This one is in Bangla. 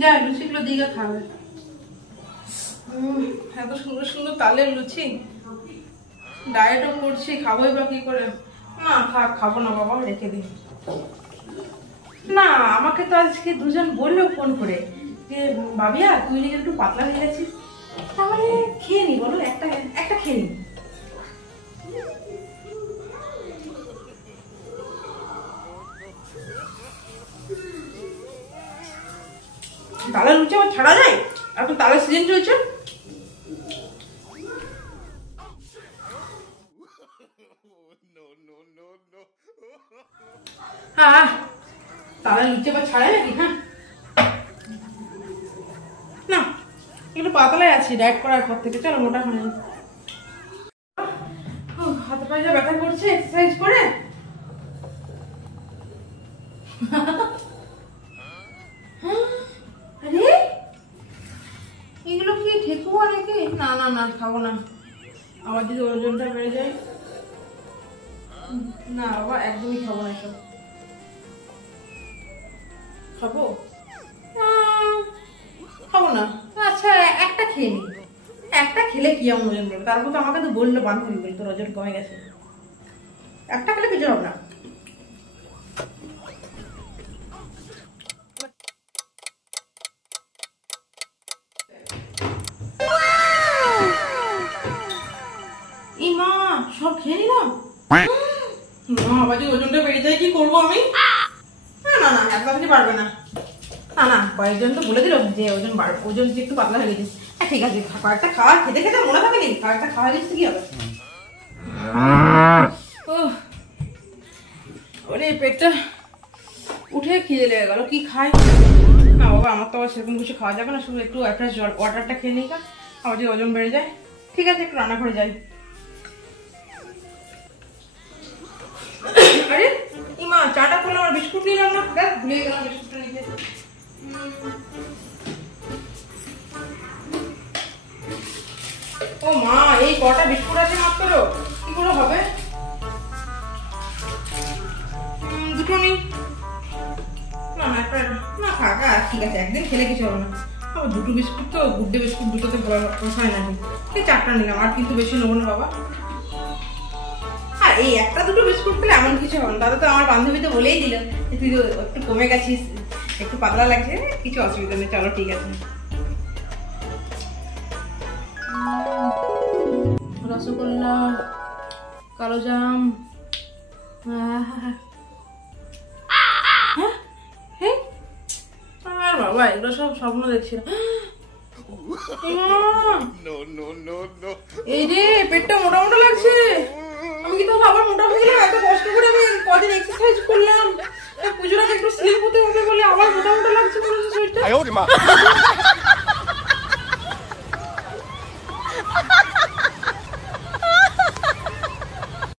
যা লুচিগুলো দিকে খাবে। এত সুন্দর সুন্দর তালের লুচি, ডায়েটও করছি, খাবোই বা কি করে? না থাক, খাবো না বাবা, রেখে দিই। না আমাকে তো আজকে দুজন বললো ফোন করে যে বাবিয়া তুই নাকি একটু পাতলা হয়ে গেছিস, তাহলে খেয়ে নি, বলো একটা একটা খেয়ে নি। তালের লুচি আবার ছাড়া যায়? এখন তালের সিজন চলছে। হ্যাঁ তালের লুচি আবার ছাড়া নাকি? হ্যাঁ না একটু পাতলাই আছি ডায়েট করার পর থেকে, চলো মোটা হয়ে যাই। হাতে পায়ে যা ব্যথা করছে এক্সারসাইজ করে। আরে এগুলো কি ঠেকুয়া নাকি? না না না খাবো না, আমার যদি ওজনটা বেড়ে যায়। না বাবা একদমই খাবো না এসব। খাবো খাবো না। আচ্ছা একটা খেয়ে নি, একটা খেলে কি এমন ওজন বেড়ে? তারপর তো আমাকে তো বললো বান্ধবী, বলি তোর ওজন কমে গেছে, একটা খেলে কিছু হবে না। মা সব খেয়ে নিলাম, আবার যদি ওজনটা বেড়ে যায় কি করবো আমি? না না না একবার থেকে পারবে না। না না কয়েকজন তো বলে দিল যে ওজন বাড়বে, ওজন যে একটু পাতলা হয়ে গেছিস। ঠিক আছে কয়েকটা খাওয়া খেতে খেতে মনে থাকে নি, কয়েকটা খাওয়া গেছে কি হবে? ওরে পেটটা উঠে খিদে লেগে গেল, কি খাই? না বাবা আমার তো আবার সেরকম কিছু খাওয়া যাবে না, শুধু একটু ফ্রেশ জল ওয়াটারটা খেয়ে নিই, আবার যদি ওজন বেড়ে যায়। ঠিক আছে একটু রান্না করে যাই। আরে ইমা চাটা করলে আমার বিস্কুট নিলাম না, দেখ ভুলে গেলাম বিস্কুটটা নিতে। ও মা এই কটা বিস্কুট আছে মাত্র, কি করে হবে? দুটো নি না না একটা না থাকা, ঠিক আছে একদিন খেলে কিছু হবে না। আবার দুটো বিস্কুট তো গুড্ডে বিস্কুট দুটোতে পোষায় নাকি, এই চারটা নিলাম, আর কিন্তু বেশি নেবো না বাবা। আর এই একটা দুটো বিস্কুট পেলে এমন কিছু হবে না, দাদা তো আমার বান্ধবী তো বলেই দিল তুই তো একটু কমে গেছিস, একটু পাতলা লাগছে, কিছু অসুবিধা নেই, চলো ঠিক আছে। রসগোল্লা, কালোজাম, আর বাবা এগুলো সব স্বপ্ন দেখছিলাম। এই রে পেটটা মোটা মোটা লাগছে, আমি কি তাহলে আবার মোটা হয়ে গেলাম? এত কষ্ট করে আমি কদিন এক্সারসাইজ করলাম, পুজোর আগে একটু স্লিপ হতে হবে বলে আবার মোটা মোটা লাগছে শরীরটা।